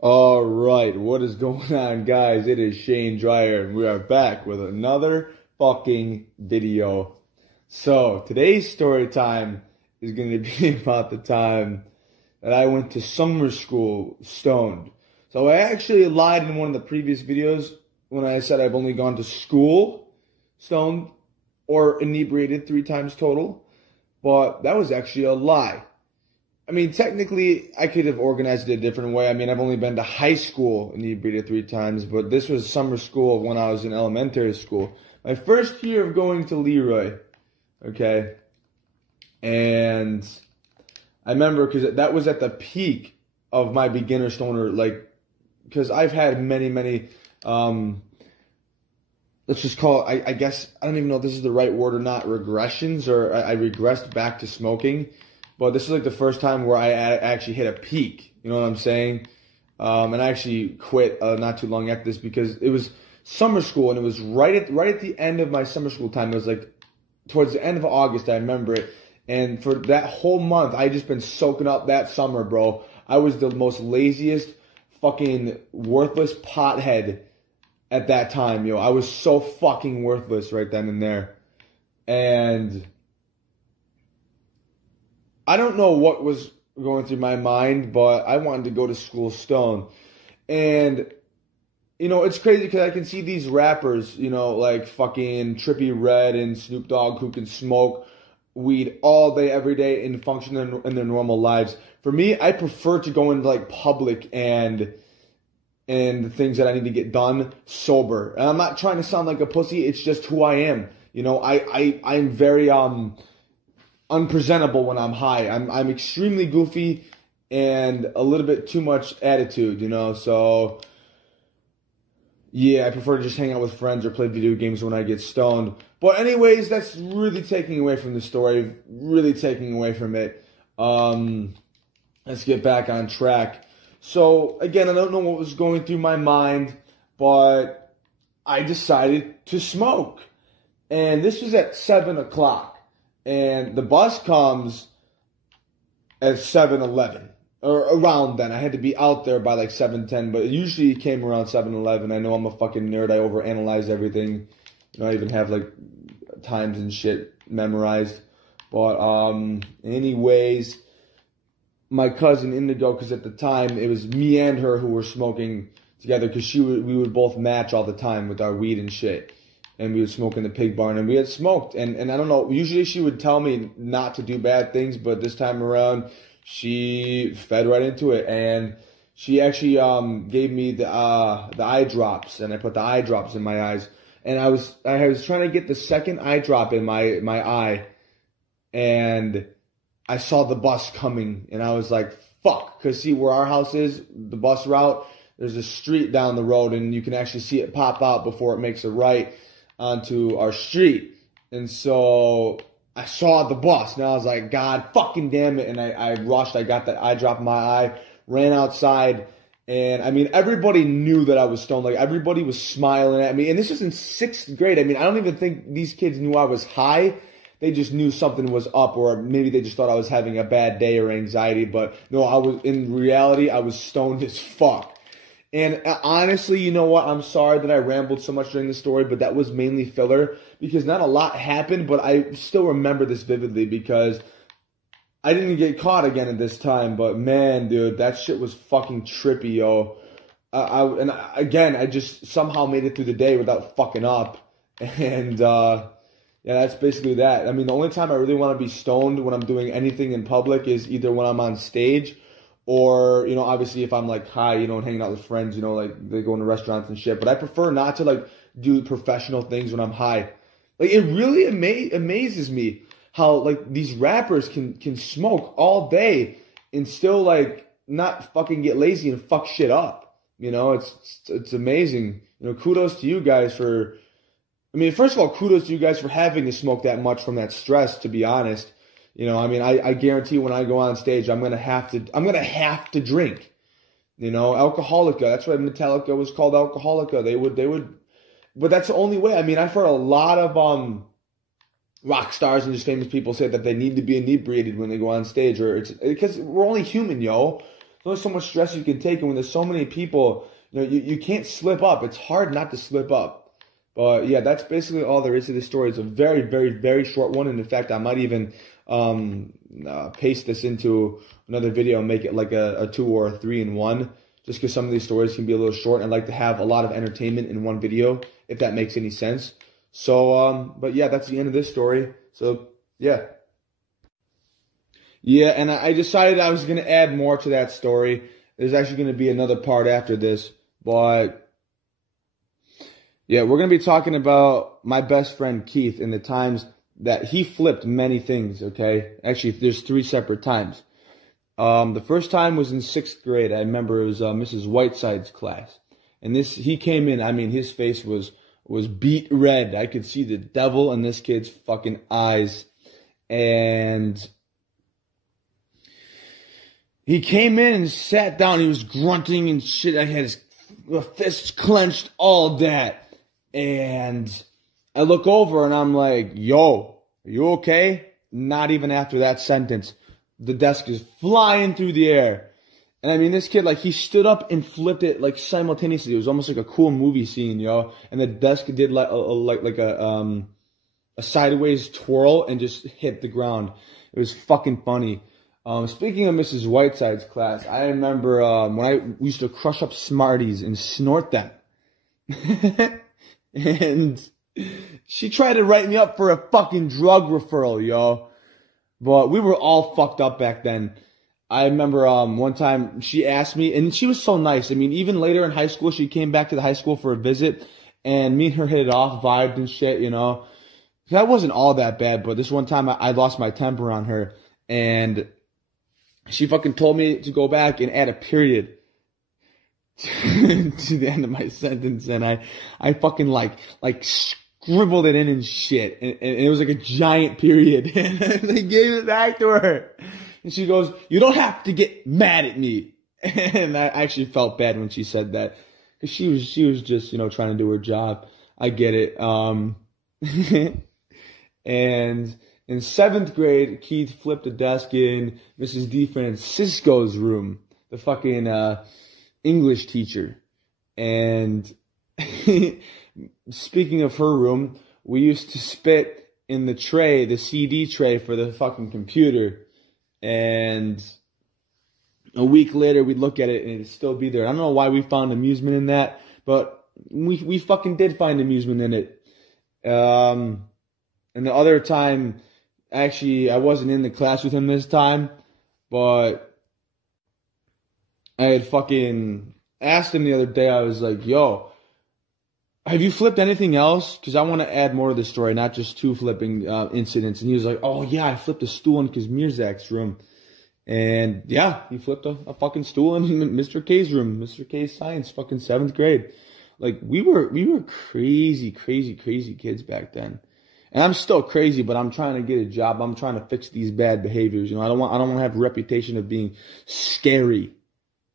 All right, what is going on, guys? It is Shane Dryer, and we are back with another fucking video. So, today's story time is going to be about the time that I went to summer school stoned. So, I actually lied in one of the previous videos when I said I've only gone to school stoned or inebriated 3 times total, but that was actually a lie. I mean, technically, I could have organized it a different way. I mean, I've only been to high school inebriated 3 times, but this was summer school when I was in elementary school. My first year of going to Leroy, okay? And I remember because that was at the peak of my beginner stoner, like, because I've had many, let's just call it, I guess, I don't even know if this is the right word or not, regressions, or I regressed back to smoking. But this is like the first time where I actually hit a peak. You know what I'm saying? And I actually quit not too long after this because it was summer school, and it was right at the end of my summer school time. It was like towards the end of August. I remember it. And for that whole month, I just been soaking up that summer, bro. I was the most laziest, fucking worthless pothead at that time, yo. I was so fucking worthless right then and there. And I don't know what was going through my mind, but I wanted to go to school stoned. And, you know, it's crazy because I can see these rappers, you know, like fucking Trippie Redd and Snoop Dogg, who can smoke weed all day, every day, and function in their normal lives. For me, I prefer to go into like public and the things that I need to get done sober. And I'm not trying to sound like a pussy. It's just who I am. You know, I'm very unpresentable when I'm high. I'm extremely goofy and a little bit too much attitude, you know. So yeah, I prefer to just hang out with friends or play video games when I get stoned. But anyways, that's really taking away from the story, really taking away from it. Let's get back on track. So again, I don't know what was going through my mind, but I decided to smoke. And this was at 7 o'clock. And the bus comes at 7:11, or around then. I had to be out there by like 7:10, but it usually came around 7:11. I know I'm a fucking nerd. I overanalyze everything. You know, I even have like times and shit memorized. But anyways, my cousin Indigo, because at the time it was me and her who were smoking together, because we would both match all the time with our weed and shit. And we would smoke in the pig barn, and we had smoked. And I don't know, usually she would tell me not to do bad things, but this time around, she fed right into it. And she actually gave me the eye drops, and I put the eye drops in my eyes. And I was trying to get the second eye drop in my eye, and I saw the bus coming, and I was like, fuck. Because see, where our house is, the bus route, there's a street down the road, and you can actually see it pop out before it makes a right onto our street. And so I saw the bus, and I was like, God fucking damn it. And I rushed, I got that eye drop in my eye, ran outside, and I mean, everybody knew that I was stoned. Like, everybody was smiling at me. And this was in 6th grade. I mean, I don't even think these kids knew I was high. They just knew something was up, or maybe they just thought I was having a bad day or anxiety. But no, in reality, I was stoned as fuck. And honestly, you know what? I'm sorry that I rambled so much during the story, but that was mainly filler because not a lot happened, but I still remember this vividly because I didn't get caught again at this time. But man, dude, that shit was fucking trippy, yo. I just somehow made it through the day without fucking up. And yeah, that's basically that. I mean, the only time I really want to be stoned when I'm doing anything in public is either when I'm on stage, or, you know, obviously if I'm like high, you know, and hanging out with friends, you know, like they go into restaurants and shit. But I prefer not to like do professional things when I'm high. Like, it really amazes me how like these rappers can smoke all day and still like not fucking get lazy and fuck shit up. You know, it's amazing. You know, kudos to you guys for, I mean, first of all, kudos to you guys for having to smoke that much from that stress, to be honest. You know, I mean, I guarantee when I go on stage, I'm gonna have to drink. You know, Alcoholica. That's why Metallica was called Alcoholica. They would, but that's the only way. I mean, I've heard a lot of rock stars and just famous people say that they need to be inebriated when they go on stage, or it's because we're only human, yo. only so much stress you can take, and when there's so many people, you can't slip up. It's hard not to slip up. But yeah, that's basically all there is to this story. It's a very, very, very short one, and in fact, I might even paste this into another video and make it like a 2 or a 3-in-1, just because some of these stories can be a little short, and I'd like to have a lot of entertainment in one video, if that makes any sense. So, but yeah, that's the end of this story. So, yeah. Yeah, and I decided I was going to add more to that story. There's actually going to be another part after this, but yeah, we're going to be talking about my best friend Kieth and the times that he flipped many things, okay? Actually, there's 3 separate times. The first time was in 6th grade. I remember it was Mrs. Whiteside's class. And he came in, I mean, his face was beet red. I could see the devil in this kid's fucking eyes. And he came in and sat down. He was grunting and shit. I had his fists clenched, all that. And I look over and I'm like, yo, are you okay? Not even after that sentence. The desk is flying through the air. And I mean, this kid, like, he stood up and flipped it, like, simultaneously. It was almost like a cool movie scene, yo. And the desk did like a sideways twirl and just hit the ground. It was fucking funny. Speaking of Mrs. Whiteside's class, I remember when we used to crush up Smarties and snort them. And she tried to write me up for a fucking drug referral, yo. But we were all fucked up back then. I remember one time she asked me, and she was so nice. I mean, even later in high school, she came back to the high school for a visit, and me and her hit it off, vibed and shit, you know. That wasn't all that bad, but this one time I lost my temper on her, and she fucking told me to go back and add a period to the end of my sentence, and I fucking like scribbled it in and shit, and it was like a giant period, and I gave it back to her, and she goes, "You don't have to get mad at me," and I actually felt bad when she said that, because she was just, you know, trying to do her job. I get it. And in 7th grade, Keith flipped a desk in Mrs. DeFrancisco's room, the fucking English teacher. And speaking of her room, we used to spit in the tray, the CD tray for the fucking computer. And a week later, we'd look at it and it'd still be there. I don't know why we found amusement in that, but we fucking did find amusement in it. And the other time, actually, I wasn't in the class with him this time, but I had fucking asked him the other day. I was like, yo, have you flipped anything else? Because I want to add more to the story, not just 2 flipping incidents. And he was like, oh, yeah, I flipped a stool in Kazmierzak's room. And yeah, he flipped a fucking stool in Mr. K's room, Mr. K's science, fucking 7th grade. Like, we were crazy, crazy, crazy kids back then. And I'm still crazy, but I'm trying to get a job. I'm trying to fix these bad behaviors. You know, I don't want to have a reputation of being scary,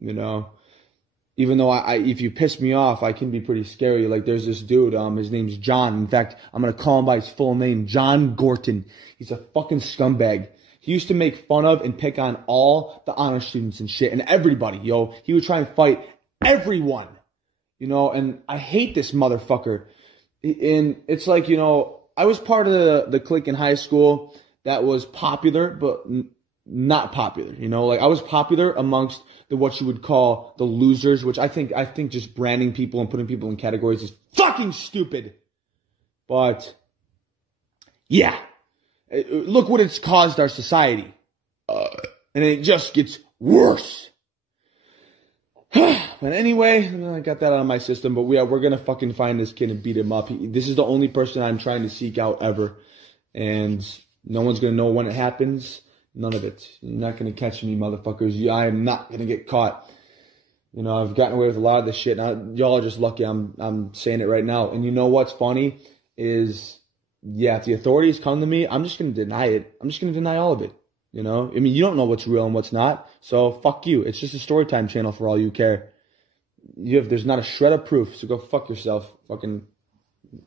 you know. Even though if you piss me off, I can be pretty scary. Like, there's this dude, his name's John. In fact, I'm going to call him by his full name, John Gorton. He's a fucking scumbag. He used to make fun of and pick on all the honor students and shit, and everybody, yo. He would try and fight everyone, you know, and I hate this motherfucker. And it's like, you know, I was part of the clique in high school that was popular, but not popular, you know, like I was popular amongst what you would call the losers, which I think just branding people and putting people in categories is fucking stupid. But yeah, look what it's caused our society. And it just gets worse. But anyway, I got that out of my system, but we're going to fucking find this kid and beat him up. This is the only person I'm trying to seek out ever. And no one's going to know when it happens. None of it. You're not going to catch me, motherfuckers. I am not going to get caught. You know, I've gotten away with a lot of this shit. Y'all are just lucky I'm saying it right now. And you know what's funny is, yeah, if the authorities come to me, I'm just going to deny it. I'm just going to deny all of it. You know, I mean, you don't know what's real and what's not. So fuck you. It's just a Storytime channel for all you care. There's not a shred of proof. So go fuck yourself, fucking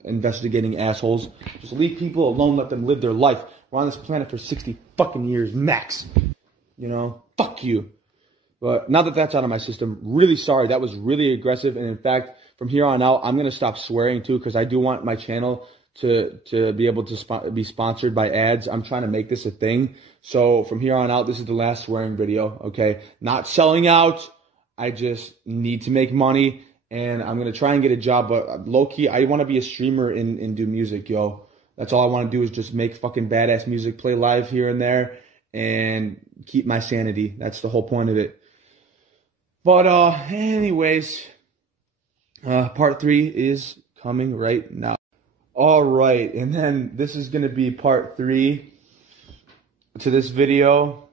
investigating assholes. Just leave people alone. Let them live their life. We're on this planet for 60 fucking years max. You know, fuck you. But now that that's out of my system, really sorry. That was really aggressive. And in fact, from here on out, I'm going to stop swearing too, because I do want my channel to be able to be sponsored by ads. I'm trying to make this a thing. So from here on out, this is the last swearing video, okay? Not selling out. I just need to make money, and I'm going to try and get a job. But low-key, I want to be a streamer and do music, yo. That's all I want to do is just make fucking badass music, play live here and there, and keep my sanity. That's the whole point of it. But anyways, part 3 is coming right now. All right, and then this is going to be part 3 to this video.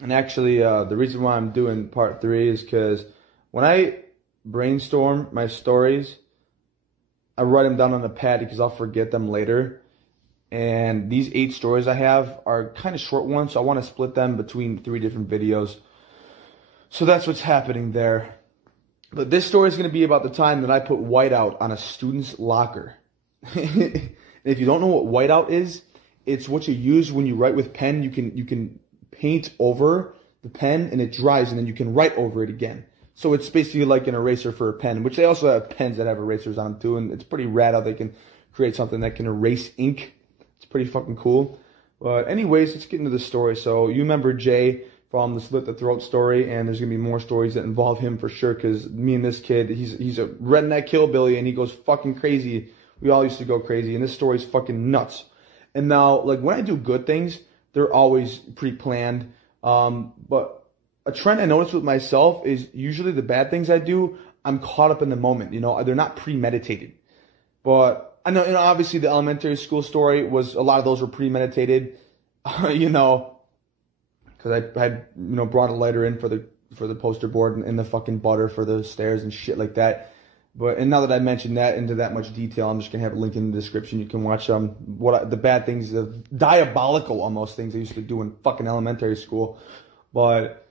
And actually, the reason why I'm doing part 3 is because when I brainstorm my stories, I write them down on a pad because I'll forget them later. And these 8 stories I have are kind of short ones, so I want to split them between 3 different videos. So that's what's happening there. But this story is going to be about the time that I put whiteout on a student's locker. And if you don't know what whiteout is, it's what you use when you write with pen. You can paint over the pen and it dries, and then you can write over it again. So it's basically like an eraser for a pen, which they also have pens that have erasers on them too, and it's pretty rad how they can create something that can erase ink. It's pretty fucking cool. But anyways, let's get into the story. So you remember Jay from the Slit the Throat story, and there's gonna be more stories that involve him for sure, because me and this kid, he's a redneck hillbilly, and he goes fucking crazy. We all used to go crazy, and this story's fucking nuts. And now, like, when I do good things, they're always pre-planned. But a trend I noticed with myself is usually the bad things I do, I'm caught up in the moment. You know, they're not premeditated. But I know, obviously the elementary school story was, a lot of those were premeditated. You know, because I had, brought a lighter in for the poster board and the fucking butter for the stairs and shit like that. And now that I mentioned that into that much detail, I'm just gonna have a link in the description. You can watch the bad things, the diabolical almost things I used to do in fucking elementary school. But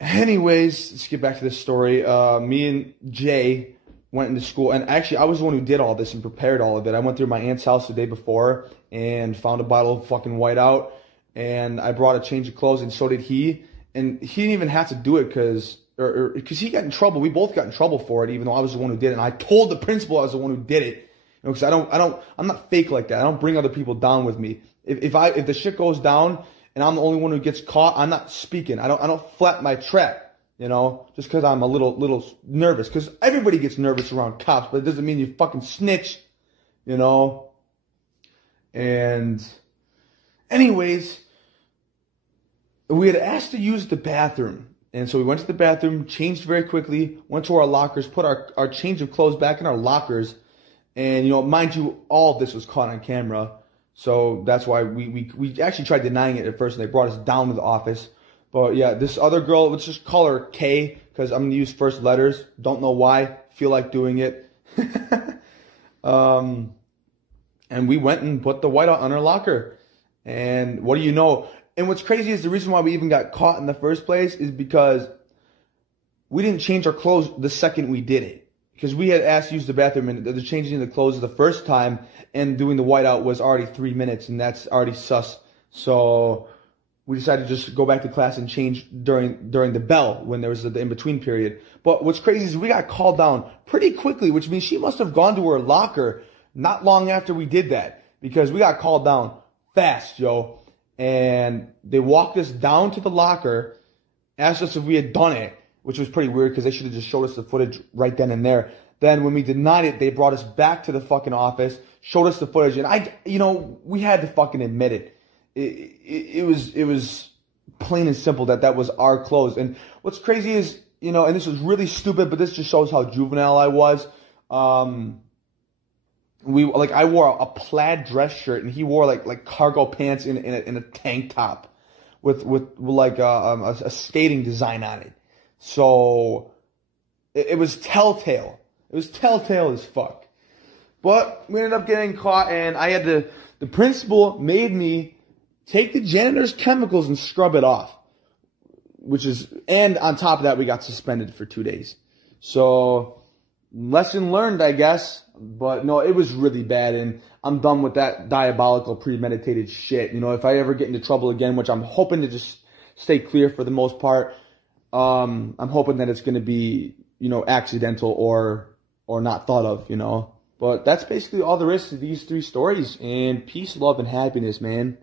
anyways, let's get back to this story. Me and Jay went into school, and actually I was the one who did all this and prepared all of it. I went through my aunt's house the day before and found a bottle of fucking whiteout, and I brought a change of clothes, and so did he. And he didn't even have to do it because he got in trouble. We both got in trouble for it, even though I was the one who did it. And I told the principal I was the one who did it. Because I'm not fake like that. I don't bring other people down with me. If the shit goes down and I'm the only one who gets caught, I'm not speaking. I don't flap my trap, just because I'm a little nervous. Because everybody gets nervous around cops, but it doesn't mean you fucking snitch, And anyways, we had asked to use the bathroom. And so we went to the bathroom, changed very quickly, went to our lockers, put our change of clothes back in our lockers. And, mind you, all of this was caught on camera. So that's why we actually tried denying it at first, and they brought us down to the office. But yeah, this other girl, let's just call her K, because I'm going to use first letters. Don't know why. Feel like doing it. And we went and put the whiteout on her locker. And what do you know? And what's crazy is the reason why we even got caught in the first place is because we didn't change our clothes the second we did it. Because we had asked to use the bathroom, and the changing the clothes the first time and doing the whiteout was already 3 minutes, and that's already sus. So we decided to just go back to class and change during the bell when there was the in-between period. But what's crazy is we got called down pretty quickly, which means she must have gone to her locker not long after we did that, because we got called down fast, yo. And they walked us down to the locker, asked us if we had done it, which was pretty weird because they should have just showed us the footage right then and there. Then when we denied it, they brought us back to the fucking office, showed us the footage, and we had to fucking admit it. It was plain and simple that was our clothes. And what's crazy is, and this was really stupid, but this just shows how juvenile I was. I wore a plaid dress shirt, and he wore like cargo pants in a tank top with like a skating design on it. So it was telltale. It was telltale as fuck. But we ended up getting caught, and the principal made me take the janitor's chemicals and scrub it off. And on top of that, we got suspended for 2 days. So lesson learned, I guess. But no, it was really bad, and I'm done with that diabolical premeditated shit. If I ever get into trouble again, which I'm hoping to just stay clear for the most part, I'm hoping that it's going to be, accidental or not thought of. But that's basically all there is to these 3 stories. And peace, love, and happiness, man.